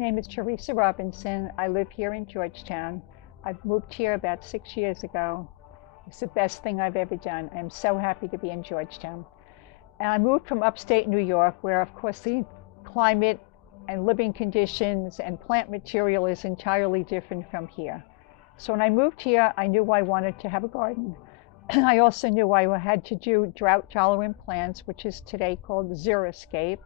name is Teresa Robinson. I live here in Georgetown. I moved here about 6 years ago. It's the best thing I've ever done. I'm so happy to be in Georgetown. And I moved from upstate New York, where of course the climate and living conditions and plant material is entirely different from here. So when I moved here, I knew I wanted to have a garden. I also knew I had to do drought-tolerant plants, which is today called Xeriscape.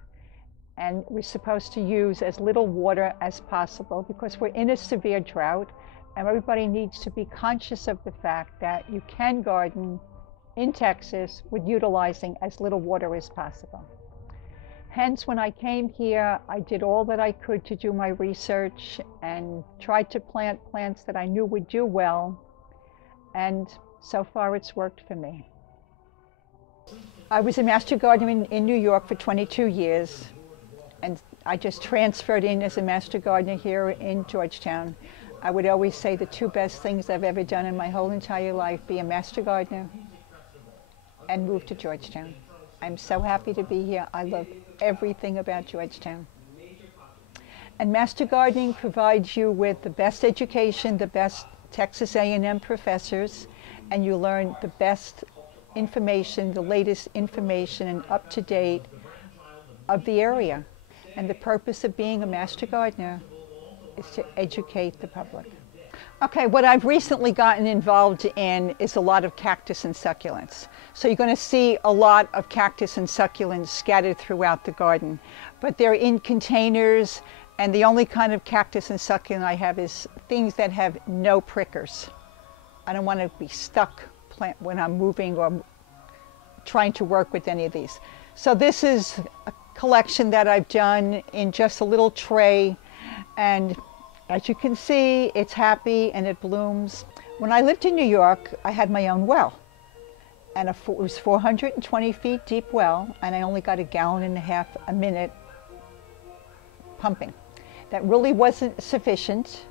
And we're supposed to use as little water as possible because we're in a severe drought, and everybody needs to be conscious of the fact that you can garden in Texas with utilizing as little water as possible. Hence, when I came here, I did all that I could to do my research and tried to plant plants that I knew would do well, and so far it's worked for me. I was a master gardener in New York for 22 years, and I just transferred in as a master gardener here in Georgetown. I would always say the two best things I've ever done in my whole entire life: be a master gardener and move to Georgetown. I'm so happy to be here. I love everything about Georgetown. And master gardening provides you with the best education, the best Texas A&M professors, and you learn the best information, the latest information and up-to-date of the area. And the purpose of being a master gardener is to educate the public. Okay, what I've recently gotten involved in is a lot of cactus and succulents. So you're going to see a lot of cactus and succulents scattered throughout the garden. But they're in containers, and the only kind of cactus and succulent I have is things that have no prickers. I don't want to be stuck when I'm moving or trying to work with any of these. So this is a collection that I've done in just a little tray, and as you can see, it's happy and it blooms. When I lived in New York, I had my own well, and it was 420 feet deep well, and I only got 1.5 gallons a minute pumping. That really wasn't sufficient,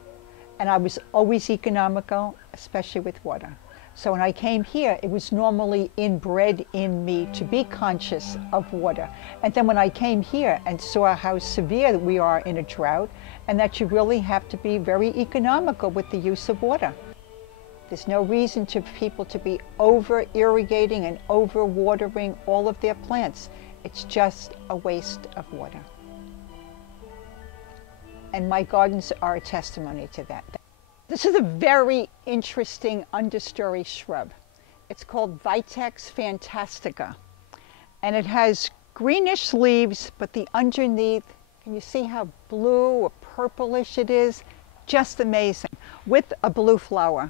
and I was always economical, especially with water. So when I came here, it was normally inbred in me to be conscious of water. And then when I came here and saw how severe we are in a drought, and that you really have to be very economical with the use of water. There's no reason for people to be over-irrigating and over-watering all of their plants. It's just a waste of water. And my gardens are a testimony to that. This is a very interesting understory shrub. It's called Vitex Fantastica. And it has greenish leaves, but the underneath, can you see how blue or purplish it is? Just amazing, with a blue flower.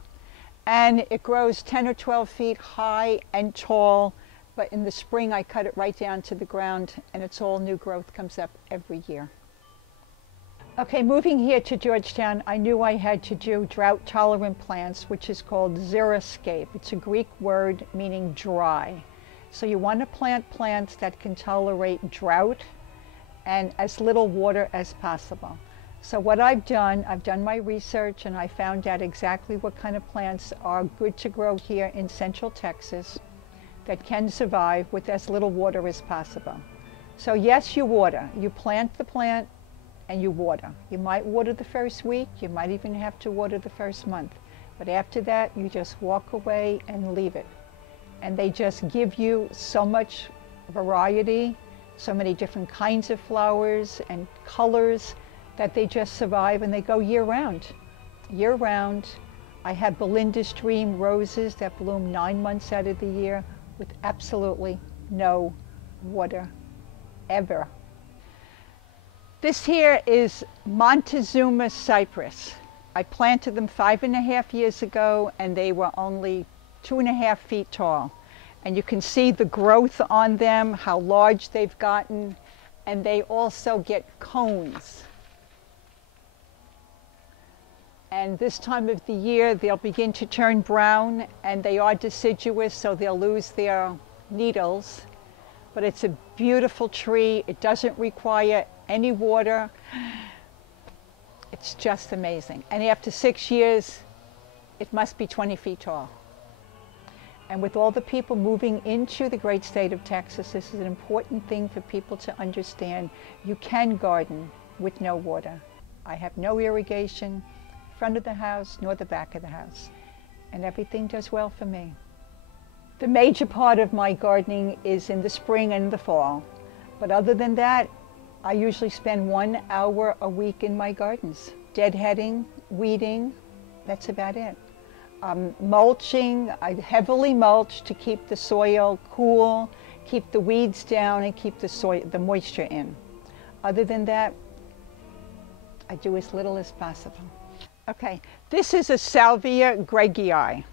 And it grows 10 or 12 feet high and tall, but in the spring I cut it right down to the ground, and it's all new growth, comes up every year. Okay, moving here to Georgetown, I knew I had to do drought-tolerant plants, which is called Xeriscape. It's a Greek word meaning dry. So you want to plant plants that can tolerate drought and as little water as possible. So what I've done my research, and I found out exactly what kind of plants are good to grow here in Central Texas that can survive with as little water as possible. So yes, you water. You plant the plant, and you water. You might water the first week, you might even have to water the first month. But after that, you just walk away and leave it. And they just give you so much variety, so many different kinds of flowers and colors, that they just survive, and they go year round. Year round. I have Belinda's Dream roses that bloom 9 months out of the year with absolutely no water, ever. This here is Montezuma Cyprus. I planted them 5.5 years ago, and they were only 2.5 feet tall. And you can see the growth on them, how large they've gotten, and they also get cones. And this time of the year, they'll begin to turn brown, and they are deciduous, so they'll lose their needles. But it's a beautiful tree. It doesn't require any water. It's just amazing. And after 6 years, it must be 20 feet tall. And with all the people moving into the great state of Texas, this is an important thing for people to understand. You can garden with no water. I have no irrigation, front of the house nor the back of the house, and everything does well for me. The major part of my gardening is in the spring and the fall, but other than that, I usually spend 1 hour a week in my gardens. Deadheading, weeding, that's about it. Mulching, I heavily mulch to keep the soil cool, keep the weeds down, and keep the moisture in. Other than that, I do as little as possible. Okay, this is a Salvia greggii,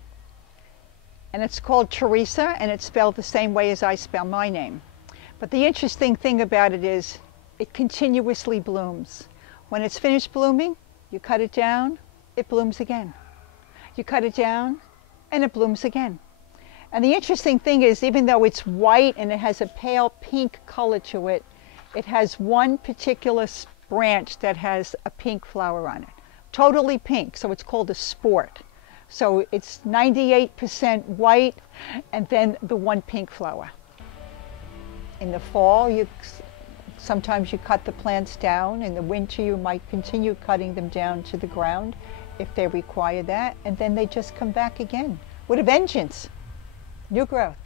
and it's called Teresa, and it's spelled the same way as I spell my name. But the interesting thing about it is it continuously blooms. When it's finished blooming, you cut it down, it blooms again. You cut it down, and it blooms again. And the interesting thing is, even though it's white and it has a pale pink color to it, it has one particular branch that has a pink flower on it. Totally pink, so it's called a sport. So it's 98% white, and then the one pink flower. In the fall, sometimes you cut the plants down. In the winter, you might continue cutting them down to the ground if they require that, and then they just come back again with a vengeance. New growth.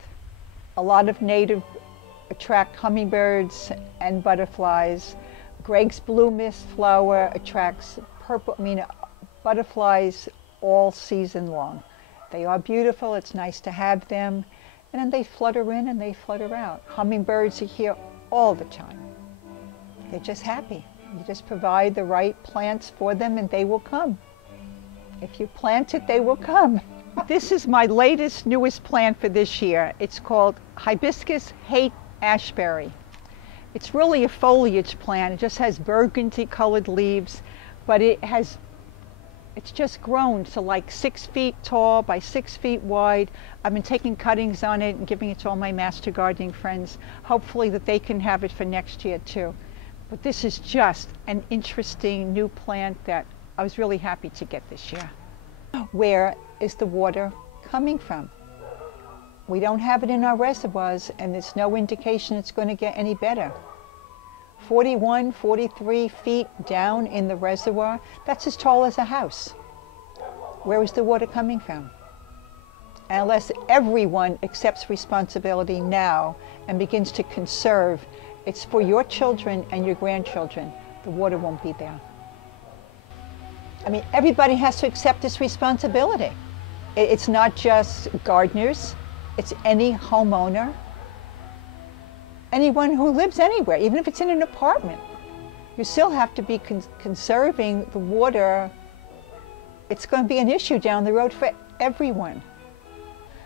A lot of native attract hummingbirds and butterflies. Greg's blue mist flower attracts butterflies all season long. They are beautiful, it's nice to have them, and then they flutter in and they flutter out. Hummingbirds are here all the time. They're just happy. You just provide the right plants for them and they will come. If you plant it, they will come. This is my latest, newest plant for this year. It's called Hibiscus haightashbury. It's really a foliage plant. It just has burgundy colored leaves, but it's just grown to like 6 feet tall by 6 feet wide. I've been taking cuttings on it and giving it to all my master gardening friends, hopefully that they can have it for next year too. But this is just an interesting new plant that I was really happy to get this year. Where is the water coming from? We don't have it in our reservoirs, and there's no indication it's going to get any better. 41, 43 feet down in the reservoir, that's as tall as a house. Where is the water coming from? And unless everyone accepts responsibility now and begins to conserve, it's for your children and your grandchildren. The water won't be there. I mean, everybody has to accept this responsibility. It's not just gardeners, it's any homeowner, anyone who lives anywhere, even if it's in an apartment. You still have to be conserving the water. It's going to be an issue down the road for everyone.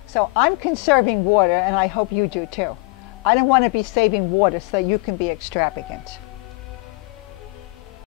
So I'm conserving water, and I hope you do too. I don't want to be saving water so that you can be extravagant.